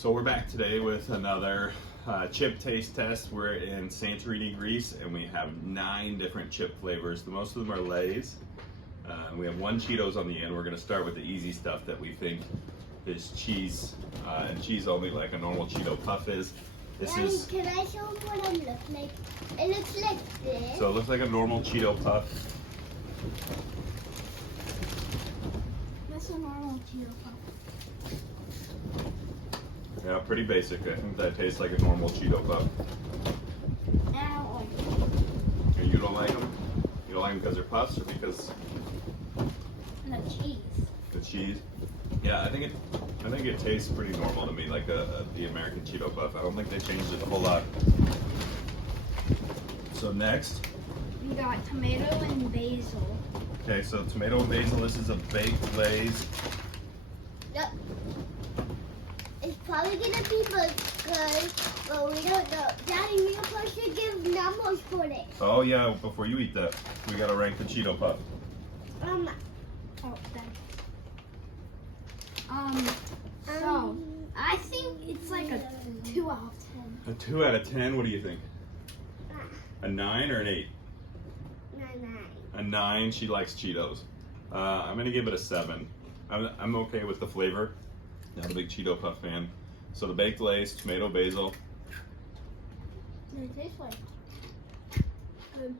So we're back today with another chip taste test. We're in Santorini, Greece, and we have 9 different chip flavors. Most of them are Lay's. We have 1 Cheetos on the end. We're going to start with the easy stuff that we think is cheese, and cheese only, like a normal Cheeto Puff is. Daddy, can I show them what it looks like? It looks like this. So it looks like a normal Cheeto Puff. That's a normal Cheeto Puff. Yeah, pretty basic. I think that tastes like a normal Cheeto Puff. And I don't like it. And you don't like them? You don't like them because they're puffs or because And the cheese. the cheese? Yeah, I think it tastes pretty normal to me, like the American Cheeto Puff. I don't think they changed it a whole lot. So next, We got tomato and basil. okay, so tomato and basil. This is a baked Lay's. Yep. It's probably gonna be good, but we don't know. Daddy, we're supposed to give numbers for it. Oh yeah, before you eat that, we gotta rank the Cheeto Puff. Oh, thanks. So I think it's like a 2 out of 10. A 2 out of 10. What do you think? A 9 or an 8? 9. A 9. She likes Cheetos. I'm gonna give it a 7. I'm okay with the flavor. Not a big Cheeto Puff fan. So the baked Lay's, tomato, basil. It tastes like good.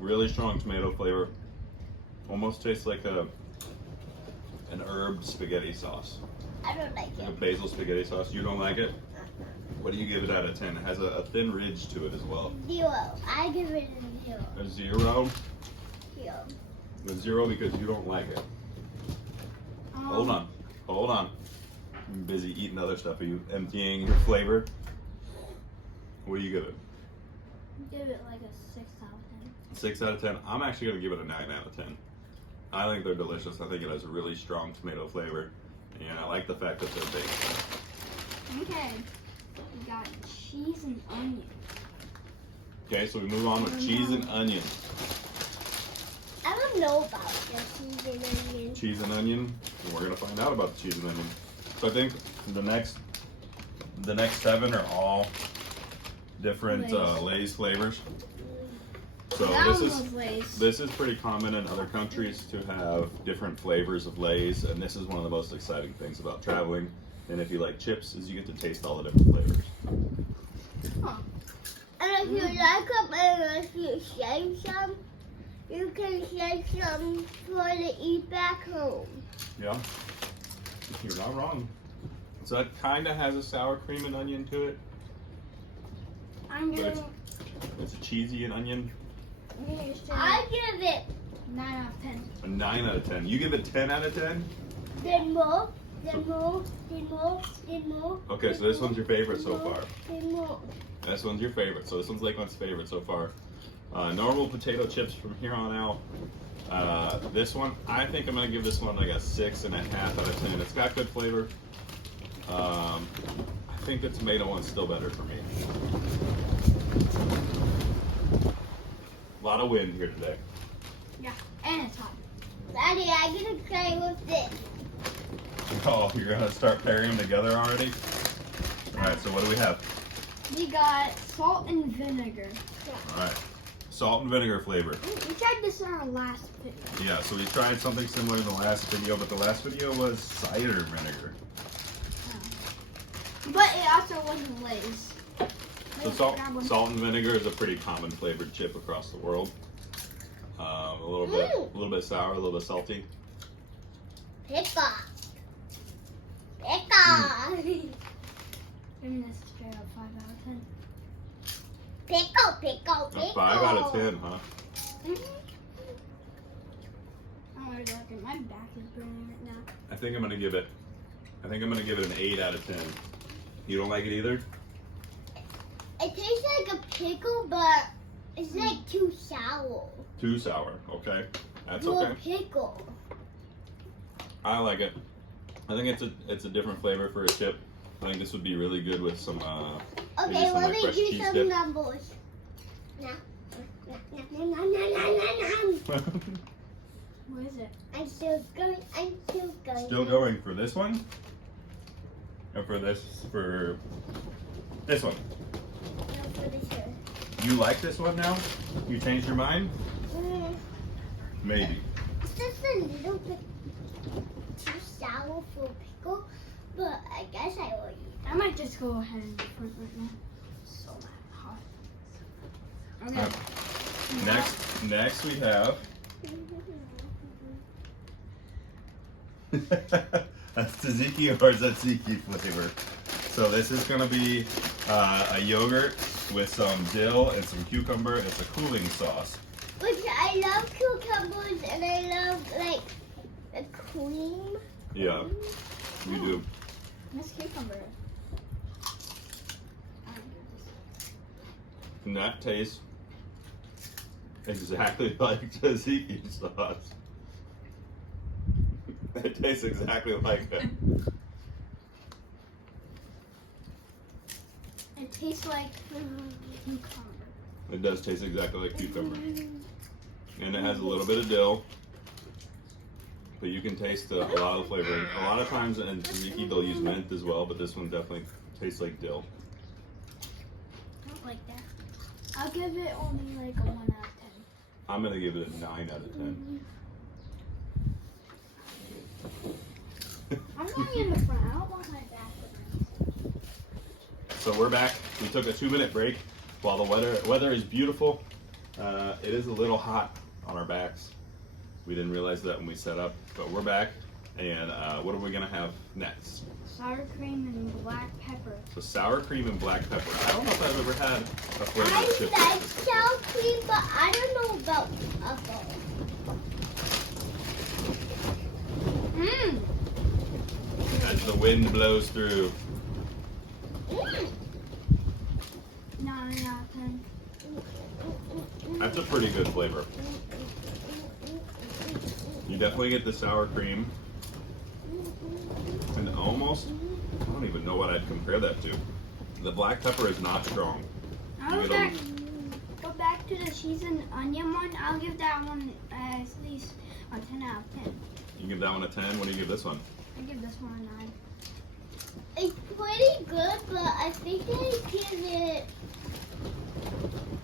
Really strong tomato flavor. Almost tastes like an herb spaghetti sauce. I don't like Like a it. basil spaghetti sauce. You don't like it? What do you give it out of 10? It has a thin ridge to it as well. 0. I give it a 0. A 0? 0. A 0 because you don't like it. Hold on. Hold on. I'm busy eating other stuff. Are you emptying your flavor? What do you give it? Give it like a 6 out of 10. 6 out of 10. I'm actually going to give it a 9 out of 10. I think they're delicious. I think it has a really strong tomato flavor. And I like the fact that they're baked. Okay. We got cheese and onion. Okay, so we move on with cheese and onion. I don't know about the cheese and onion. Cheese and onion. And we're going to find out about the cheese and onion. So I think the next 7 are all different Lay's flavors. So this is pretty common in other countries to have different flavors of Lay's, and this is one of the most exciting things about traveling. And if you like chips, is you get to taste all the different flavors. Huh. And if you like them and if you save some, you can save some for to eat back home. Yeah, you're not wrong. So that kind of has a sour cream and onion to it. But it's a cheesy and onion. I give it 9 out of 10. A 9 out of 10. You give it 10 out of 10? Then more. Okay, so this one's your favorite so far. Then more. This one's your favorite. So this one's Lakeland's favorite so far. Normal potato chips from here on out. This one, I think I'm going to give this one like a 6.5 out of 10. It's got good flavor. I think the tomato one's still better for me. A lot of wind here today. Yeah, and it's hot. Daddy, I'm gonna play with this. Oh, you're gonna start pairing them together already? Alright, so what do we have? We got salt and vinegar. Alright, salt and vinegar flavor. We tried this in our last video. Yeah, so we tried something similar in the last video, but the last video was cider vinegar. But it also wasn't Lay's. So salt and vinegar is a pretty common flavored chip across the world. A little bit sour, a little bit salty. Pickle. Giving this straight up 5 out of 10. Pickle. A 5 out of 10, huh? Oh my god, my back is burning right now. I think I'm gonna give it an 8 out of 10. You don't like it either? It tastes like a pickle, but it's like too sour. Too sour, okay. That's More okay. pickle. I like it. I think it's a different flavor for a chip. I think this would be really good with some maybe Okay, some, let like, me fresh do cheese some dip. numbers. Now. What is it? I'm still going. I'm still going. Still going for this one? Or for this one? No, for the sure. You like this one now? You changed your mind? Maybe. It's just a little bit too sour for pickle, but I guess I will eat. I might just go ahead and put it right now. So hot. Okay. Next we have. That's tzatziki or tzatziki flavor. So this is gonna be a yogurt with some dill and some cucumber. It's a cooling sauce. Which I love cucumbers and I love like the cream. Yeah, you do. Miss Cucumber. And that tastes exactly like tzatziki sauce. It tastes exactly like it. It tastes like cucumber. It does taste exactly like cucumber. And it has a little bit of dill. But you can taste a lot of the flavor. A lot of times in tzatziki they'll use mint as well, but this one definitely tastes like dill. I don't like that. I'll give it only like a 1 out of 10. I'm gonna give it a 9 out of 10. I'm going in the front. I don't want my back. So we're back. We took a 2-minute break while the weather is beautiful. It is a little hot on our backs. We didn't realize that when we set up, but we're back. And what are we gonna have next? Sour cream and black pepper. So sour cream and black pepper. I don't know if I've ever had a flavor I of chips. like sour cream, but I don't know about other. Mmm. As the wind blows through. 9 out of 10. That's a pretty good flavor. You definitely get the sour cream. And almost, I don't even know what I'd compare that to. The black pepper is not strong. I'll go back to the cheese and onion one. I'll give that one at least a 10 out of 10. You give that one a 10. What do you give this one? I give this one a 9. It's pretty good, but I think I give it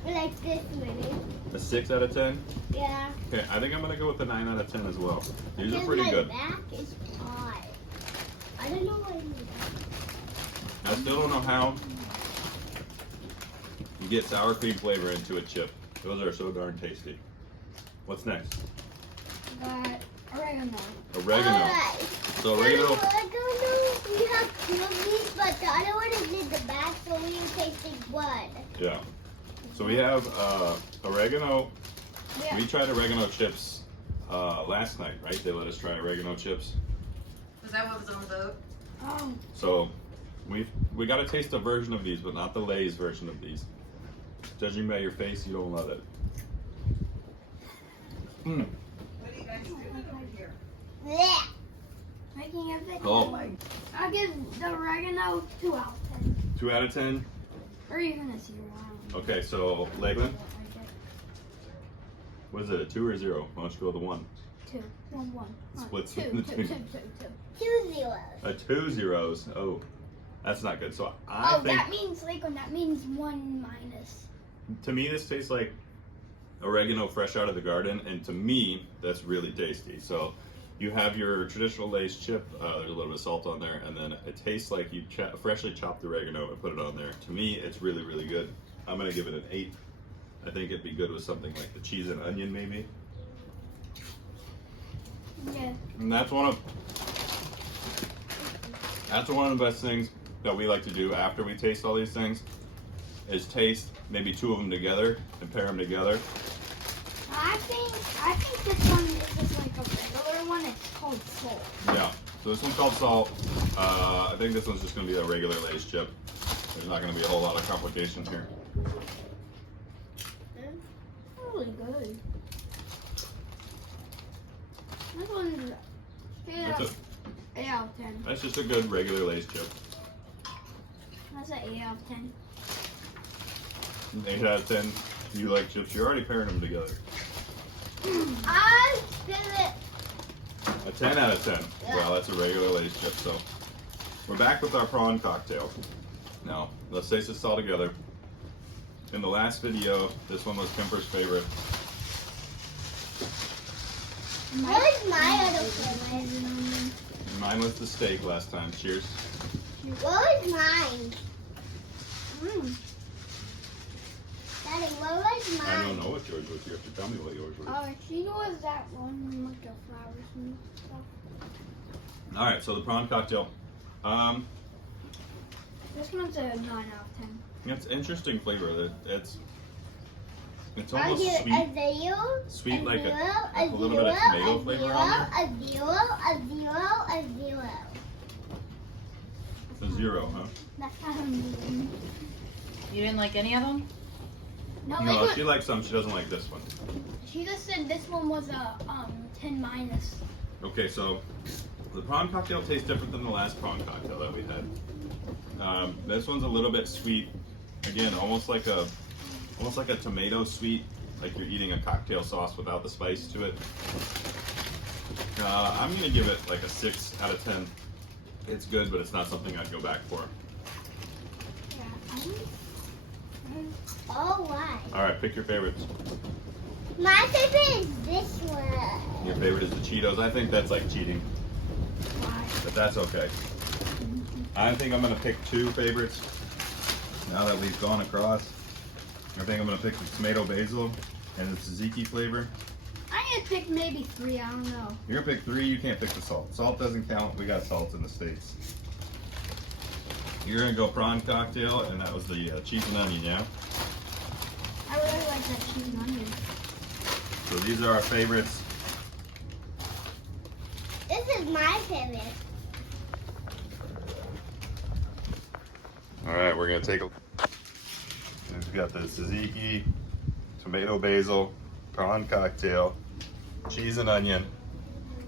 like this many. A 6 out of 10? Yeah. Okay, I think I'm going to go with the 9 out of 10 as well. These are Because pretty good. My back is hot. I don't know why. I still don't know how you get sour cream flavor into a chip. Those are so darn tasty. What's next? Oregano. Oregano. Alright. So oregano. We have 2 of these, but the other one is in the back, so we are tasting one. Yeah. So we have oregano. Yeah. We tried oregano chips last night, right? They let us try oregano chips. Was that what was on the boat? Oh. So we got to taste a version of these, but not the Lay's version of these. Judging by your face, you don't love it. Mm. What are you guys doing here? Blech. Making a video. Oh. I'll give the oregano 2 out of 10. 2 out of 10. Or even a 0. I don't know. Okay, so Lakeland, I like was it a 2 or 0? Why don't you go with a 1? it. 2. 1, 1. Splits 2, in 2, 2, the 2, 2, 2 zeros. A 2 zeros. Oh, that's not good. So I Oh, think, that means, Lakeland, that means 1 minus. to me, this tastes like oregano fresh out of the garden, and to me, that's really tasty. So you have your traditional Lay's chip. There's a little bit of salt on there, and then it tastes like you freshly chopped oregano and put it on there. To me, it's really, really good. I'm gonna give it an 8. I think it'd be good with something like the cheese and onion, maybe. Yeah. And that's one of the best things that we like to do after we taste all these things, is taste maybe 2 of them together and pair them together. I think this one is just like a regular one. It's called salt. Yeah. So this one's called salt. I think this one's just gonna be a regular Lay's chip. There's not gonna be a whole lot of complications here. Really good. This one's straight That's up 8 out of 10. That's just a good regular Lay's chip. That's an 8 out of 10. 8 out of 10. You like chips? You're already pairing them together. I give it. A 10 out of 10. Yeah. Well, that's a regular Lay's chip. So we're back with our prawn cocktail. Now, let's taste this all together. In the last video, this one was Kemper's favorite. What is my other favorite? Mine was the steak last time. Cheers. What was mine? Mm. Daddy, what was I mine? don't know what yours was. You have to tell me what yours was. She was that one with the flowers and stuff. All right, so the prawn cocktail. This one's a 9 out of 10. It's interesting flavor. It's I almost give it sweet. a 0, Sweet, like zero, a little bit of tomato flavor on there. a 0, a 0, a 0. A 0, huh? That's not amazing. You didn't like any of them? No, No, like she likes some. She doesn't like this one. she just said this one was a 10 minus. Okay, so the prawn cocktail tastes different than the last prawn cocktail that we had. This one's a little bit sweet. Again, almost like a tomato sweet, like you're eating a cocktail sauce without the spice to it. I'm gonna give it like a 6 out of 10. It's good, but it's not something I'd go back for. Oh, why? All right, pick your favorites. My favorite is this one. Your favorite is the Cheetos. I think that's like cheating, but that's okay. I think I'm gonna pick 2 favorites. Now that we've gone across, I think I'm gonna pick the tomato basil and the tzatziki flavor. I'm gonna pick maybe 3, I don't know. You're gonna pick 3, you can't pick the salt. Salt doesn't count, we got salt in the States. You're gonna go prawn cocktail, and that was the cheese and onion, yeah? I really like that cheese and onion. So these are our favorites. This is my favorite. All right, we're gonna take a, we've got the tzatziki, tomato basil, prawn cocktail, cheese and onion,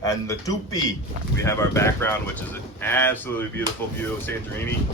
and the tupi. We have our background, which is an absolutely beautiful view of Santorini.